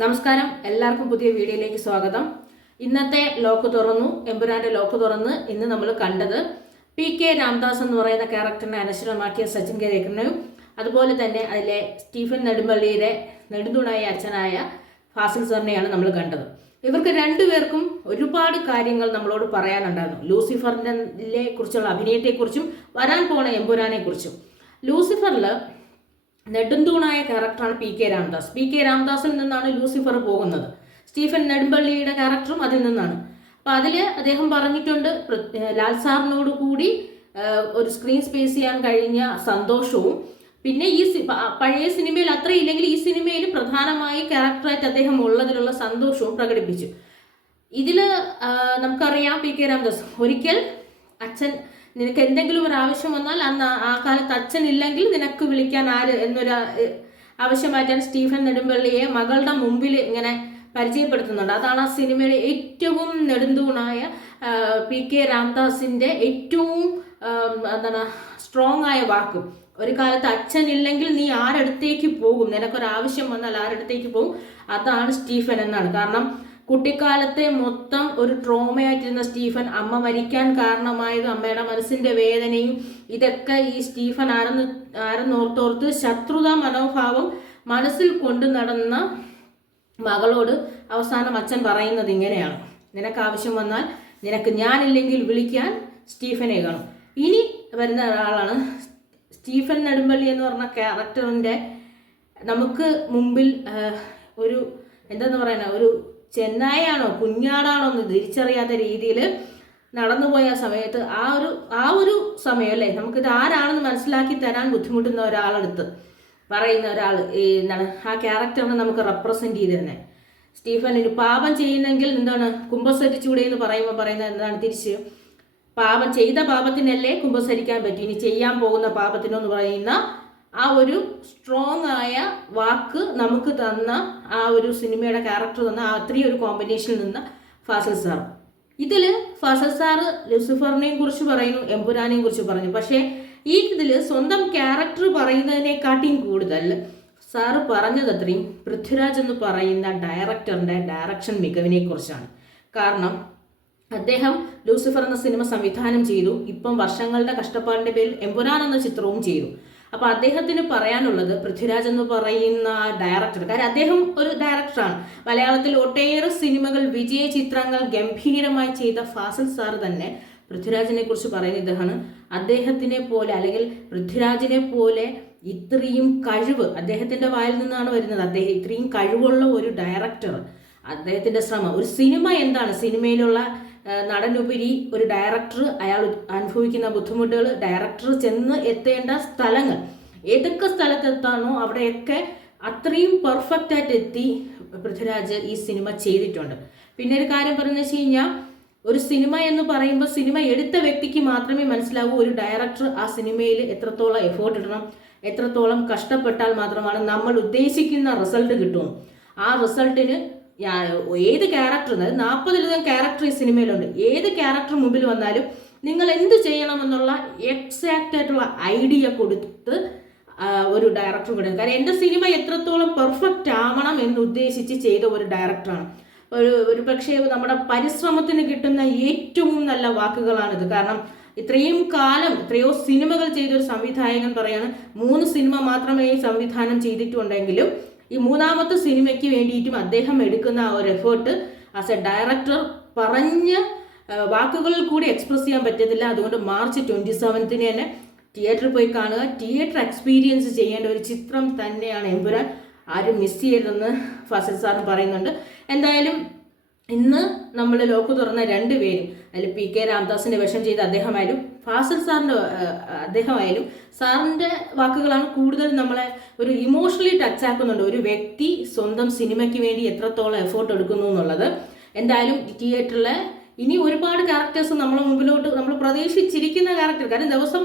നമസ്കാരം, എല്ലാവർക്കും പുതിയ വീഡിയോയിലേക്ക് സ്വാഗതം. ഇന്നത്തെ ലോക്ക് തുറന്നു, എമ്പുരാന്റെ ലോക്ക് തുറന്ന് ഇന്ന് നമ്മൾ കണ്ടത് PK രാംദാസ് എന്ന് പറയുന്ന ക്യാരക്ടറിനെ അനശ്വരമാക്കിയ സച്ചിൻ കേരക്കറിനും അതുപോലെ തന്നെ അതിലെ സ്റ്റീഫൻ നെടുമ്പള്ളിയുടെ നെടുന്തൂണായ അച്ഛനായ ഫാസിൽ സാറിനെയാണ് നമ്മൾ കണ്ടത്. ഇവർക്ക് രണ്ടുപേർക്കും ഒരുപാട് കാര്യങ്ങൾ നമ്മളോട് പറയാനുണ്ടായിരുന്നു. ലൂസിഫറിനെ കുറിച്ചുള്ള അഭിനയത്തെക്കുറിച്ചും വരാൻ പോണ എമ്പുരാനെ കുറിച്ചും. ലൂസിഫറിൽ നെടുന്തൂണായ ക്യാരക്ടറാണ് PK രാംദാസ്. PK രാംദാസിൽ നിന്നാണ് ലൂസിഫർ പോകുന്നത്. സ്റ്റീഫൻ നെടുമ്പള്ളിയുടെ ക്യാരക്ടറും അതിൽ നിന്നാണ്. അപ്പം അതിൽ അദ്ദേഹം പറഞ്ഞിട്ടുണ്ട്, ലാൽ സാറിനോട് കൂടി ഒരു സ്ക്രീൻ സ്പേസ് ചെയ്യാൻ കഴിഞ്ഞ സന്തോഷവും, പിന്നെ ഈ പഴയ സിനിമയിൽ അത്രയില്ലെങ്കിൽ ഈ സിനിമയിൽ പ്രധാനമായി ക്യാരക്ടറായിട്ട് അദ്ദേഹം ഉള്ളതിലുള്ള സന്തോഷവും പ്രകടിപ്പിച്ചു. ഇതിൽ നമുക്കറിയാം PK രാംദാസ് ഒരിക്കൽ അച്ഛൻ നിനക്ക് എന്തെങ്കിലും ഒരു ആവശ്യം വന്നാൽ അന്ന് ആ കാലത്ത് അച്ഛൻ ഇല്ലെങ്കിൽ നിനക്ക് വിളിക്കാൻ ആര് എന്നൊരു ആവശ്യമായിട്ടാണ് സ്റ്റീഫൻ നെടുമ്പള്ളിയെ മകളുടെ മുമ്പിൽ ഇങ്ങനെ പരിചയപ്പെടുത്തുന്നുണ്ട്. അതാണ് ആ സിനിമയുടെ ഏറ്റവും നെടുന്തൂണായ PK രാംദാസിന്റെ ഏറ്റവും സ്ട്രോങ് ആയ വാക്കും. ഒരു കാലത്ത് അച്ഛൻ ഇല്ലെങ്കിൽ നീ ആരടുത്തേക്ക് പോകും, നിനക്കൊരാവശ്യം വന്നാൽ ആരടുത്തേക്ക് പോകും, അതാണ് സ്റ്റീഫൻ എന്നാണ്. കാരണം കുട്ടിക്കാലത്തെ മൊത്തം ഒരു ട്രോമയായിട്ടിരുന്ന സ്റ്റീഫൻ അമ്മ മരിക്കാൻ കാരണമായത് അമ്മയുടെ മനസ്സിന്റെ വേദനയും ഇതൊക്കെ ഈ സ്റ്റീഫൻ ആരെന്നോർത്തോർത്ത് ശത്രുതാ മനോഭാവം മനസ്സിൽ കൊണ്ടു നടന്ന മകളോട് അവസാനം അച്ഛൻ പറയുന്നത് ഇങ്ങനെയാണ്: നിനക്ക് ആവശ്യം വന്നാൽ നിനക്ക് ഞാനില്ലെങ്കിൽ വിളിക്കാൻ സ്റ്റീഫനെ കാണും. ഇനി വരുന്ന ഒരാളാണ് സ്റ്റീഫൻ നെടുമ്പള്ളി എന്ന് പറഞ്ഞ ക്യാരക്ടറിൻ്റെ നമുക്ക് മുമ്പിൽ ഒരു എന്താന്ന് പറയുന്ന ഒരു ചെന്നായാണോ കുഞ്ഞാടാണോ എന്ന് തിരിച്ചറിയാത്ത രീതിയിൽ നടന്നുപോയ സമയത്ത് ആ ഒരു സമയം അല്ലേ, നമുക്കിത് ആരാണെന്ന് മനസ്സിലാക്കി തരാൻ ബുദ്ധിമുട്ടുന്ന ഒരാളെടുത്ത് പറയുന്ന ഒരാൾ എന്താണ് ആ ക്യാരക്ടറിനെ നമുക്ക് റെപ്രസെന്റ് ചെയ്ത് തന്നെ. സ്റ്റീഫൻ പാപം ചെയ്യുന്നെങ്കിൽ എന്താണ് കുമ്പസരിച്ചൂടെ എന്ന് പറയുമ്പോൾ പറയുന്നത് എന്താണ്, തിരിച്ച് പാപം ചെയ്ത പാപത്തിനല്ലേ കുമ്പസരിക്കാൻ പറ്റും, ഇനി ചെയ്യാൻ പോകുന്ന പാപത്തിനോ എന്ന് പറയുന്ന ആ ഒരു സ്ട്രോങ് ആയ വാക്ക് നമുക്ക് തന്ന ആ ഒരു സിനിമയുടെ ക്യാരക്ടർ തന്ന അത്രയും ഒരു കോമ്പിനേഷനിൽ നിന്ന് ഫാസിൽ സാർ. ഇതിൽ ഫാസിൽ സാറ് ലൂസിഫറിനെയും കുറിച്ച് പറയുന്നു, എമ്പുരാനെയും കുറിച്ച് പറഞ്ഞു. പക്ഷേ ഈ ഇതിൽ സ്വന്തം ക്യാരക്ടർ പറയുന്നതിനെക്കാട്ടിയും കൂടുതൽ സാറ് പറഞ്ഞത് അത്രയും പൃഥ്വിരാജ് എന്ന് പറയുന്ന ഡയറക്ടറിൻ്റെ ഡയറക്ഷൻ മികവിനെ കുറിച്ചാണ്. കാരണം അദ്ദേഹം ലൂസിഫർ എന്ന സിനിമ സംവിധാനം ചെയ്തു, ഇപ്പം വർഷങ്ങളുടെ കഷ്ടപ്പാടിൻ്റെ പേരിൽ എമ്പുരാൻ എന്ന ചിത്രവും ചെയ്തു. അപ്പോൾ അദ്ദേഹത്തിന് പറയാനുള്ളത് പൃഥ്വിരാജ് എന്ന് പറയുന്ന ഡയറക്ടർ, കാരണം അദ്ദേഹം ഒരു ഡയറക്ടറാണ്. മലയാളത്തിൽ ഒട്ടേറെ സിനിമകൾ വിജയ ചിത്രങ്ങൾ ഗംഭീരമായി ചെയ്ത ഫാസിൽ സാർ തന്നെ പൃഥ്വിരാജിനെ കുറിച്ച് പറയുന്ന ഇദ്ദേഹമാണ്. അദ്ദേഹത്തിനെ പോലെ അല്ലെങ്കിൽ പൃഥ്വിരാജിനെ പോലെ ഇത്രയും കഴിവ് അദ്ദേഹത്തിൻ്റെ വായിൽ നിന്നാണ് വരുന്നത്. അദ്ദേഹം ഇത്രയും കഴിവുള്ള ഒരു ഡയറക്ടർ, അദ്ദേഹത്തിൻ്റെ ശ്രമം, ഒരു സിനിമ എന്താണ്, സിനിമയിലുള്ള നടനുപരി ഒരു ഡയറക്ടർ അയാൾ അനുഭവിക്കുന്ന ബുദ്ധിമുട്ടുകൾ, ഡയറക്ടർ ചെന്ന് എത്തേണ്ട സ്ഥലങ്ങൾ, ഏതൊക്കെ സ്ഥലത്തെത്താണോ അവിടെയൊക്കെ അത്രയും പെർഫെക്റ്റ് ആയിട്ട് എത്തി പൃഥ്വിരാജ് ഈ സിനിമ ചെയ്തിട്ടുണ്ട്. പിന്നെ ഒരു കാര്യം പറയുന്നത് വെച്ച് കഴിഞ്ഞാൽ, ഒരു സിനിമ എന്ന് പറയുമ്പോൾ സിനിമ എടുത്ത വ്യക്തിക്ക് മാത്രമേ മനസ്സിലാവൂ ഒരു ഡയറക്ടർ ആ സിനിമയിൽ എത്രത്തോളം എഫേർട്ട് ഇടണം, എത്രത്തോളം കഷ്ടപ്പെട്ടാൽ മാത്രമാണ് നമ്മൾ ഉദ്ദേശിക്കുന്ന റിസൾട്ട് കിട്ടും. ആ റിസൾട്ടിന് ഏത് ക്യാരക്ടർ, അതായത് 40-ലധികം ക്യാരക്ടർ ഈ സിനിമയിലുണ്ട്, ഏത് ക്യാരക്ടർ മുമ്പിൽ വന്നാലും നിങ്ങൾ എന്ത് ചെയ്യണമെന്നുള്ള എക്സാക്റ്റ് ആയിട്ടുള്ള ഐഡിയ കൊടുത്ത് ഒരു ഡയറക്ടർ കൊടുക്കും. കാരണം എൻ്റെ സിനിമ എത്രത്തോളം പെർഫെക്റ്റ് ആവണം എന്ന് ഉദ്ദേശിച്ച് ചെയ്ത ഒരു ഡയറക്ടറാണ്. ഒരു പക്ഷേ നമ്മുടെ പരിശ്രമത്തിന് കിട്ടുന്ന ഏറ്റവും നല്ല വാക്കുകളാണിത്. കാരണം ഇത്രയും കാലം എത്രയോ സിനിമകൾ ചെയ്തൊരു സംവിധായകൻ പറയാണ് 3 സിനിമ മാത്രമേ ഈ സംവിധാനം ചെയ്തിട്ടുണ്ടെങ്കിലും ഈ 3ാമത്തെ സിനിമയ്ക്ക് വേണ്ടിയിട്ടും അദ്ദേഹം എടുക്കുന്ന ആ ഒരു എഫേർട്ട് ആസ് എ ഡയറക്ടർ പറഞ്ഞ വാക്കുകളിൽ കൂടി എക്സ്പ്രസ് ചെയ്യാൻ പറ്റത്തില്ല. അതുകൊണ്ട് മാർച്ച് 27 തന്നെ തിയേറ്ററിൽ പോയി കാണുക, തിയേറ്റർ എക്സ്പീരിയൻസ് ചെയ്യേണ്ട ഒരു ചിത്രം തന്നെയാണ് എമ്പുരാൻ. ആരും മിസ് ചെയ്യരുതെന്ന് ഫാസിൽ സാറും പറയുന്നുണ്ട്. എന്തായാലും ഇന്ന് നമ്മൾ ലോക്ക് തുറന്ന 2 പേരും, അതിൽ PK രാംദാസിന്റെ വേഷം ചെയ്ത അദ്ദേഹമായാലും ഫാസിൽ സാറിന്റെ അദ്ദേഹമായാലും സാറിന്റെ വാക്കുകളാണ് കൂടുതൽ നമ്മളെ ഒരു ഇമോഷണലി ടച്ച് ആക്കുന്നുണ്ട്. ഒരു വ്യക്തി സ്വന്തം സിനിമയ്ക്ക് വേണ്ടി എത്രത്തോളം എഫേർട്ട് എടുക്കുന്നു എന്നുള്ളത്. എന്തായാലും തിയേറ്ററിലെ ഇനി ഒരുപാട് ക്യാരക്ടേഴ്സ് നമ്മളെ മുമ്പിലോട്ട് നമ്മൾ പ്രതീക്ഷിച്ചിരിക്കുന്ന ക്യാരക്ടർ, കാരണം ദിവസം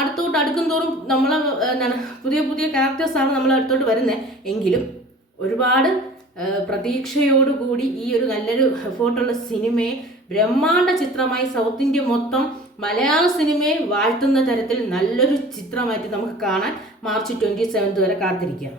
അടുത്തോട്ട് അടുക്കും തോറും നമ്മളെ പുതിയ പുതിയ ക്യാരക്ടേഴ്സാണ് നമ്മളെ അടുത്തോട്ട് വരുന്നത്. എങ്കിലും ഒരുപാട് പ്രതീക്ഷയോടുകൂടി ഈ ഒരു നല്ലൊരു എഫേർട്ടുള്ള സിനിമയെ ബ്രഹ്മാണ്ഡ ചിത്രമായി സൗത്ത് ഇന്ത്യ മൊത്തം മലയാള സിനിമയെ വാഴ്ത്തുന്ന തരത്തിൽ നല്ലൊരു ചിത്രമായിട്ട് നമുക്ക് കാണാൻ മാർച്ച് 27 വരെ കാത്തിരിക്കാം.